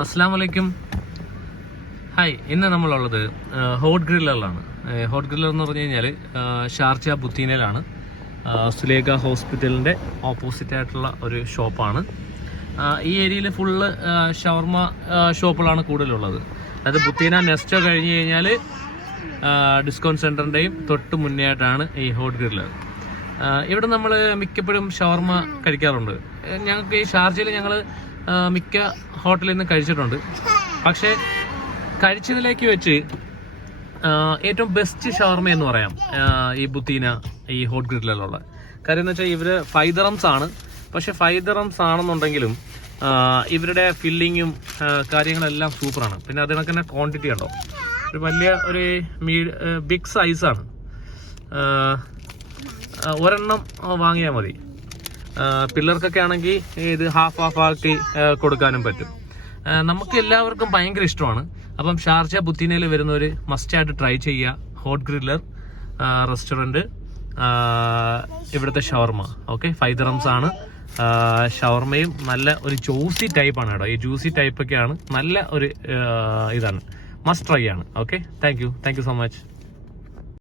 അസ്സലാമു അലൈക്കും. ഹായ്, ഇന്ന് നമ്മളുള്ളത് ഹോട്ട് ഗ്രില്ലറിലാണ്. ഹോട്ട് ഗ്രില്ലർ എന്ന് പറഞ്ഞു കഴിഞ്ഞാൽ ഷാർജ ബുത്തീനയിലാണ്. സുലേഖ ഹോസ്പിറ്റലിൻ്റെ ഓപ്പോസിറ്റ് ആയിട്ടുള്ള ഒരു ഷോപ്പാണ്. ഈ ഏരിയയിൽ ഫുള്ള് ഷവർമ ഷോപ്പുകളാണ് കൂടുതലുള്ളത്. അതായത് ബുത്തീന നെസ്റ്റോ കഴിഞ്ഞ് കഴിഞ്ഞാൽ ഡിസ്കൗണ്ട് സെൻറ്ററിൻ്റെയും തൊട്ട് മുന്നേ ആയിട്ടാണ് ഈ ഹോട്ട് ഗ്രില്ലർ. ഇവിടെ നമ്മൾ മിക്കപ്പോഴും ഷവർമ കഴിക്കാറുണ്ട്. ഞങ്ങൾക്ക് ഈ ഷാർജയിൽ ഞങ്ങൾ മിക്ക ഹോട്ടലിൽ നിന്ന് കഴിച്ചിട്ടുണ്ട്. പക്ഷേ കഴിച്ചതിലേക്ക് വെച്ച് ഏറ്റവും ബെസ്റ്റ് ഷവർമ എന്ന് പറയാം ഈ ബുത്തീന, ഈ ഹോട്ട് ഗ്രില്ലറിലുള്ള. കാര്യം എന്ന് വെച്ചാൽ ഇവർ 5 dirhams ആണ്. പക്ഷെ 5 dirhams ആണെന്നുണ്ടെങ്കിലും ഇവരുടെ ഫില്ലിങ്ങും കാര്യങ്ങളെല്ലാം സൂപ്പറാണ്. പിന്നെ അതിനൊക്കെ തന്നെ ക്വാണ്ടിറ്റി ഉണ്ടോ, ഒരു വലിയ ഒരു ബിഗ് സൈസാണ്. ഒരെണ്ണം വാങ്ങിയാൽ മതി. പിള്ളേർക്കൊക്കെ ആണെങ്കിൽ ഇത് ഹാഫ് ആക്കി കൊടുക്കാനും പറ്റും. നമുക്ക് എല്ലാവർക്കും ഭയങ്കര ഇഷ്ടമാണ്. അപ്പം ഷാർജ ബുത്തീനയിൽ വരുന്നവർ മസ്റ്റായിട്ട് ട്രൈ ചെയ്യുക ഹോട്ട് ഗ്രില്ലർ റെസ്റ്റോറൻറ്റ്. ഇവിടുത്തെ ഷവർമ 5 dirhams ആണ്. ഷവർമയും നല്ല ഒരു ജ്യൂസി ടൈപ്പാണ് കേട്ടോ. ഈ ജ്യൂസി ടൈപ്പൊക്കെയാണ് നല്ല ഒരു ഇതാണ്, മസ്റ്റ് ട്രൈ ആണ്. Thank you so much.